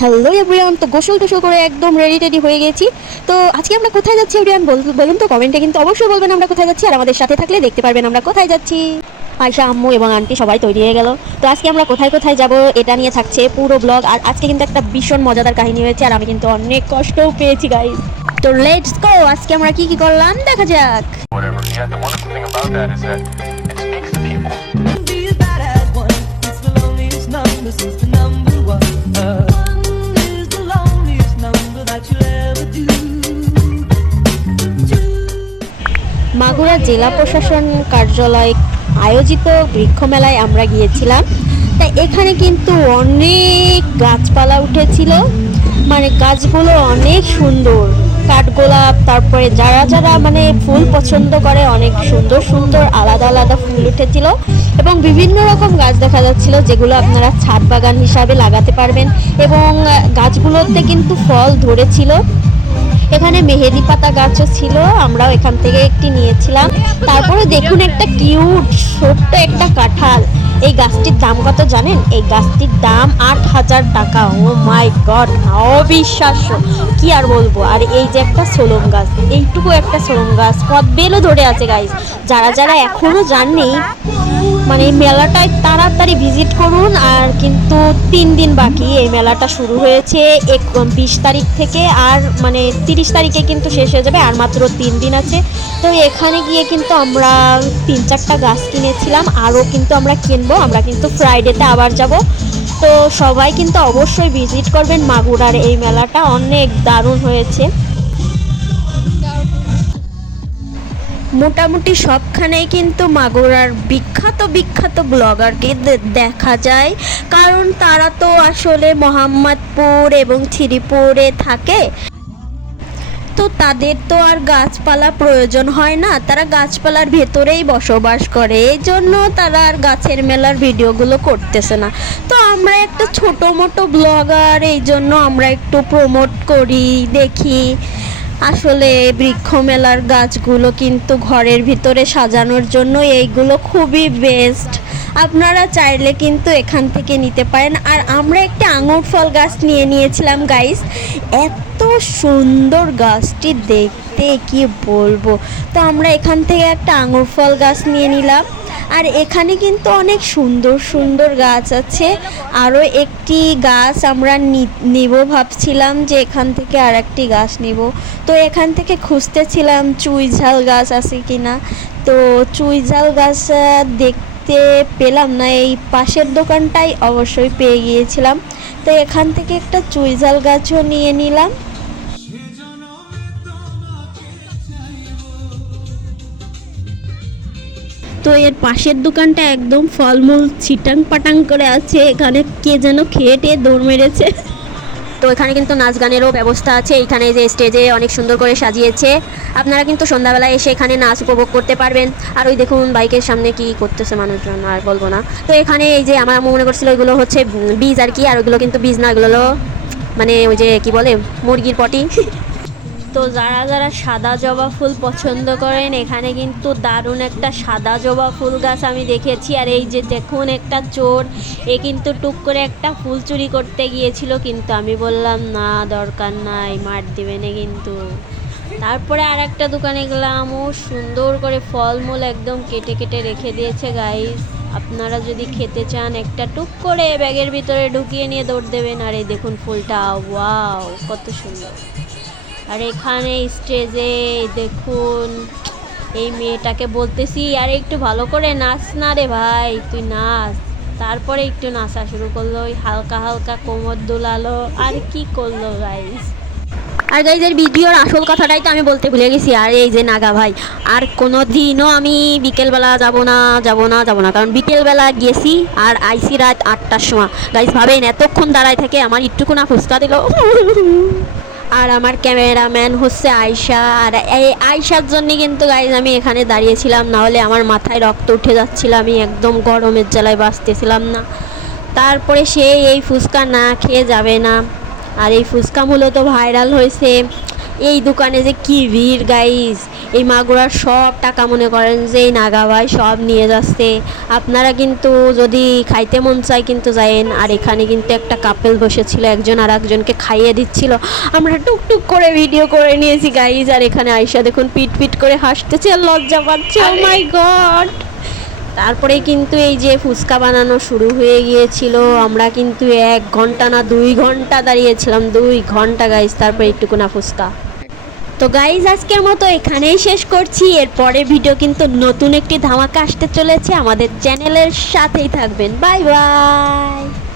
Hello everyone, তো গোসল টোসল করে একদম রেডি হয়ে গেছি। তো আজকে আমরা কোথায় যাচ্ছি এভরিওয়ান বলুন তো কমেন্টে কিন্তু অবশ্যই বলবেন আমরা কোথায় যাচ্ছি, আর আমাদের সাথে থাকলে দেখতে পারবেন আমরা কোথায় যাচ্ছি। আয়শা আম্মু এবং আন্টি সবাই তৈরি হয়ে গেল। তো আজকে আমরা কোথায় কোথায় যাব এটা নিয়ে থাকছে পুরো ব্লগ। আর আজকে কিন্তু একটা ভীষণ মজাদার কাহিনী হয়েছে, আর আমি কিন্তু অনেক কষ্টও পেয়েছি গাইস। তো লেটস গো, আজকে আমরা কি কি করলাম দেখা যাক। Whatever. Yeah, the wonderful thing about that is that it speaks to people. Be as bad as one. It's the loneliest number since the number one. One is the loneliest number that you'll ever do. Magura জেলা প্রশাসন কার্যালয় আয়োজিত বৃক্ষ মেলায় আমরা গিয়েছিলাম। তাই এখানে কিন্তু অনেক গাছপালা উঠেছিল, মানে গাছগুলো অনেক সুন্দর, কাঠগোলাপ, তারপরে যারা যারা মানে ফুল পছন্দ করে অনেক সুন্দর সুন্দর আলাদা আলাদা ফুল উঠেছিল, এবং বিভিন্ন রকম গাছ দেখা যাচ্ছিল যেগুলো আপনারা ছাদ বাগান হিসাবে লাগাতে পারবেন। এবং গাছগুলোতে কিন্তু ফল ধরেছিল। এখানে মেহেদি পাতা গাছও ছিল, আমরাও এখান থেকে একটি নিয়েছিলাম। তারপরে দেখুন একটা কিউট ছোট্ট একটা কাঁঠাল। এই গাছটির দাম কত জানেন? এই গাছটির দাম 8,000 টাকা। ও মাই গড, অবিশ্বাস্য, কি আর বলবো। আর এই যে একটা সোলম গাছ, এইটুকু একটা সোলম গাছ কদবেলও ধরে আছে গাইস। যারা যারা এখনো যাননি, মানে এই মেলাটায় তাড়াতাড়ি ভিজিট করুন। আর কিন্তু 3 দিন বাকি, এই মেলাটা শুরু হয়েছে 20 তারিখ থেকে, আর মানে 30 তারিখে কিন্তু শেষ হয়ে যাবে, আর মাত্র 3 দিন আছে। তো এখানে গিয়ে কিন্তু আমরা 3-4টা গাছ কিনেছিলাম, আরও কিন্তু আমরা কিনবো। আমরা কিন্তু ফ্রাইডেতে আবার যাব। তো সবাই কিন্তু অবশ্যই ভিজিট করবেন, মাগুরার এই মেলাটা অনেক দারুণ হয়েছে। মোটামুটি সবখানেই কিন্তু মাগুরার বিখ্যাত বিখ্যাত ব্লগারকে দেখা যায়, কারণ তারা তো আসলে মোহাম্মদপুর এবং শ্রীপুরে থাকে। তো তাদের তো আর গাছপালা প্রয়োজন হয় না, তারা গাছপালার ভেতরেই বসবাস করে, এই জন্য তারা আর গাছের মেলার ভিডিওগুলো করতেছে না। তো আমরা একটা ছোটো মোটো ব্লগার, এই জন্য আমরা একটু প্রমোট করি, দেখি। আসলে বৃক্ষ মেলার গাছগুলো কিন্তু ঘরের ভিতরে সাজানোর জন্য এইগুলো খুবই বেস্ট। আপনারা চাইলে কিন্তু এখান থেকে নিতে পারেন। আর আমরা একটা আঙুর ফল গাছ নিয়েছিলাম গাইস, এত সুন্দর গাছটি দেখতে কি বলবো। তো আমরা এখান থেকে একটা আঙুর ফল গাছ নিয়ে নিলাম। আর এখানে কিন্তু অনেক সুন্দর সুন্দর গাছ আছে। আরও একটি গাছ আমরা নিব ভাবছিলাম, যে এখান থেকে আর একটি গাছ নিব। তো এখান থেকে খুঁজতেছিলাম চুইঝাল গাছ আছে কিনা। তো চুইঝাল গাছ দেখতে পেলাম না, এই পাশের দোকানটাই অবশ্যই পেয়ে গিয়েছিলাম। তো এখান থেকে একটা চুইঝাল গাছও নিয়ে নিলাম। তো এর পাশের দোকানটা একদম ফলমূল ছিটাং পাটাং করে আছে, এখানে কে যেন খেয়ে টেয়ে দৌড় মেরেছে। তো এখানে কিন্তু নাচ গানেরও ব্যবস্থা আছে, এইখানে যে স্টেজে অনেক সুন্দর করে সাজিয়েছে। আপনারা কিন্তু সন্ধ্যাবেলায় এসে এখানে নাচ উপভোগ করতে পারবেন। আর ওই দেখুন বাইকের সামনে কি করতেছে মানুষজন, আর বলবো না। তো এখানে এই যে আমার মনে করছিল ওইগুলো হচ্ছে বীজ আর কি, আর ওইগুলো কিন্তু বীজ না, ওইগুলো মানে ওই যে কি বলে মুরগির পটি। তো যারা যারা সাদা জবা ফুল পছন্দ করেন, এখানে কিন্তু দারুণ একটা সাদা জবা ফুল গাছ আমি দেখেছি। আর এই যে দেখুন একটা চোর, এ কিন্তু টুক করে একটা ফুল চুরি করতে গিয়েছিল, কিন্তু আমি বললাম না, দরকার নাই, মার দিবে না কিন্তু। তারপরে আর একটা দোকানে গেলাম, ও সুন্দর করে ফলমূল একদম কেটে কেটে রেখে দিয়েছে গাইস। আপনারা যদি খেতে চান, একটা টুক করে ব্যাগের ভিতরে ঢুকিয়ে নিয়ে দৌড় দেবেন। আর এই দেখুন ফুলটা, ওয়াও কত সুন্দর। আর এখানে স্টেজে দেখুন এই মেয়েটাকে বলতেছি, আরে একটু ভালো করে নাচ না রে ভাই, তুই নাচ। তারপরে একটু নাচা শুরু করলো, ওই হালকা হালকা কোমর দুলালো, আর কি করলো গাইস। আর গাইজ এর ভিডিওর আসল কথাটাই তো আমি বলতে ভুলে গেছি। আর এই যে নাগা ভাই, আর কোনো দিনও আমি বিকেলবেলা যাব না, কারণ বিকেলবেলা গেছি আর আইসি রাত 8টার সময়। গাইজ ভাবেন এতক্ষণ দাঁড়ায় থেকে আমার একটুকু না ফুচকা দিল। আর আমার ক্যামেরাম্যান হচ্ছে আয়শা, আর এই আয়শার জন্য কিন্তু গাইজ আমি এখানে দাঁড়িয়েছিলাম, নাহলে আমার মাথায় রক্ত উঠে যাচ্ছিল, আমি একদম গরমের জ্বালায় বাঁচতেছিলাম না। তারপরে সে এই ফুচকা না খেয়ে যাবে না। আর এই ফুচকা মূলত ভাইরাল হয়েছে এই দোকানে যে কি ভিড় গাইস, এই মাগুরার সব টাকা মনে করেন যে এই নাগা ভাই সব নিয়ে যাচ্ছে। আপনারা কিন্তু যদি খাইতে মন চায় কিন্তু যায়েন। আর এখানে কিন্তু একটা কাপল বসেছিল, একজন আর একজনকে খাইয়ে দিচ্ছিল, আমরা টুকটুক করে ভিডিও করে নিয়েছি গাইস। আর এখানে আয়শা দেখুন পিট পিট করে হাসতেছে আর লজ্জা পাচ্ছে, ও মাই গড। তারপরে কিন্তু এই যে ফুচকা বানানো শুরু হয়ে গিয়েছিল, আমরা কিন্তু 1 ঘন্টা না 2 ঘন্টা দাঁড়িয়েছিলাম, 2 ঘন্টা গাইস, তারপরে একটুকু না ফুচকা। তো গাইজ আজকের মতো এখানেই শেষ করছি। এরপরে ভিডিও কিন্তু নতুন একটি ধামাকা আসতে চলেছে, আমাদের চ্যানেলের সাথেই থাকবেন। Bye bye.